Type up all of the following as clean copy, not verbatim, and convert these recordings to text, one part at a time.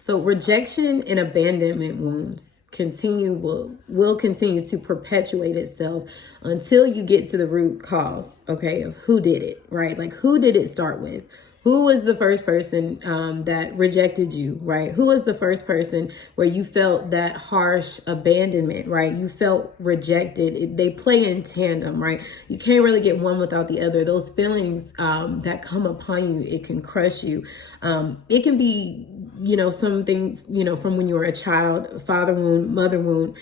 So rejection and abandonment wounds will continue to perpetuate itself until you get to the root cause, okay, of who did it, right? Like, who did it start with? Who was the first person that rejected you, right? Who was the first person where you felt that harsh abandonment, right? You felt rejected. They play in tandem, right? You can't really get one without the other. Those feelings that come upon you, it can crush you. It can be, something, from when you were a child, father wound, mother wound.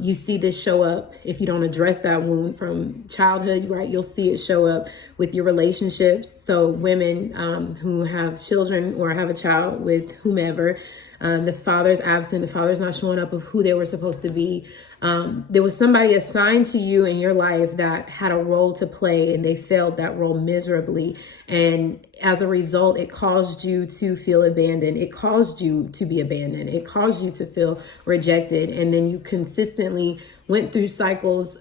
You see this show up if you don't address that wound from childhood, right? You'll see it show up with your relationships. So women who have children or have a child with whomever, the father's absent, the father's not showing up of who they were supposed to be. There was somebody assigned to you in your life that had a role to play, and they failed that role miserably. And as a result, it caused you to feel abandoned. It caused you to be abandoned. It caused you to feel rejected. And then you consistently went through cycles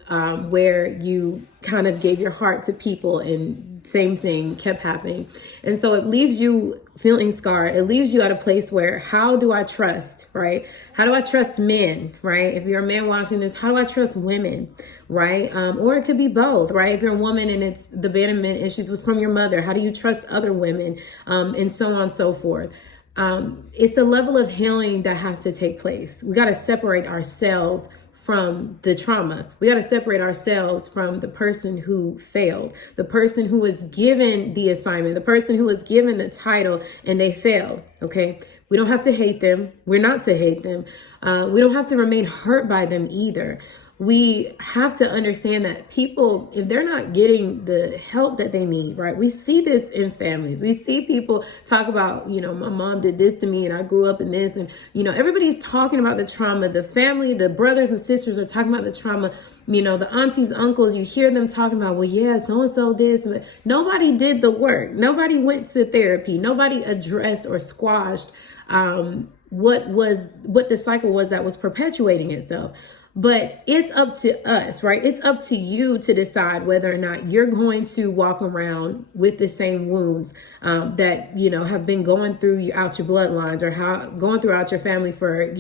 where you kind of gave your heart to people, and same thing kept happening. And so it leaves you feeling scarred. It leaves you at a place where, how do I trust, right? How do I trust men, right? If you're a man watching this, how do I trust women, right? Or it could be both, right? If you're a woman and it's the abandonment issues was from your mother, how do you trust other women, and so on and so forth. It's a level of healing that has to take place. We got to separate ourselves from the trauma. We got to separate ourselves from the person who failed, the person who was given the assignment, the person who was given the title and they failed. Okay. We don't have to hate them. We're not to hate them. We don't have to remain hurt by them either. We have to understand that people, if they're not getting the help that they need, right? We see this in families. We see people talk about, my mom did this to me and I grew up in this. And, everybody's talking about the trauma. The family, the brothers and sisters are talking about the trauma. The aunties, uncles, you hear them talking about, well, yeah, so-and-so this. But nobody did the work. Nobody went to therapy. Nobody addressed or squashed what the cycle was that was perpetuating itself. But it's up to us, right? It's up to you to decide whether or not you're going to walk around with the same wounds that, have been going throughout your bloodlines, or going throughout your family for,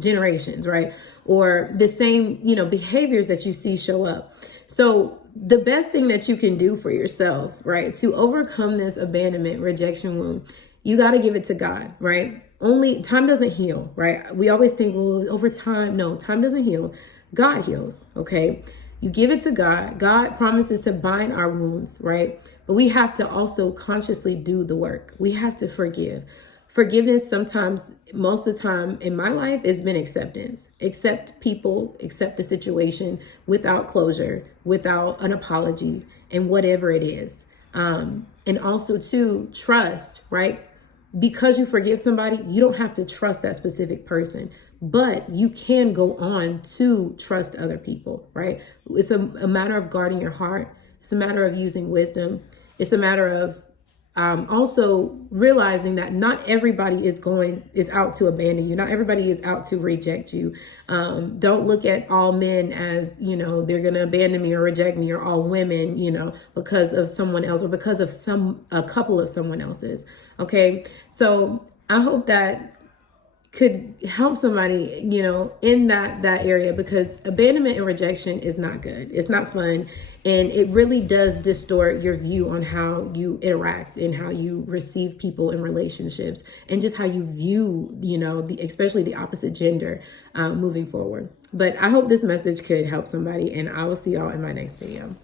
generations, right? Or the same, behaviors that you see show up. So the best thing that you can do for yourself, right, to overcome this abandonment, rejection wound, you got to give it to God, right? Only time doesn't heal, right? We always think, well, over time. No, time doesn't heal. God heals, okay? You give it to God. God promises to bind our wounds, right? But we have to also consciously do the work. We have to forgive. Forgiveness sometimes, most of the time in my life, has been acceptance. Accept people, accept the situation without closure, without an apology, and whatever it is. And also to trust, right? Because you forgive somebody, you don't have to trust that specific person, but you can go on to trust other people, right? It's a matter of guarding your heart. It's a matter of using wisdom. It's a matter of also realizing that not everybody is out to abandon you. Not everybody is out to reject you. Don't look at all men as, they're going to abandon me or reject me, or all women, because of someone else, or because of a couple of someone else's. Okay. So I hope that could help somebody, in that area, because abandonment and rejection is not good. It's not fun. And it really does distort your view on how you interact and how you receive people in relationships, and just how you view, especially the opposite gender moving forward. But I hope this message could help somebody, and I will see y'all in my next video.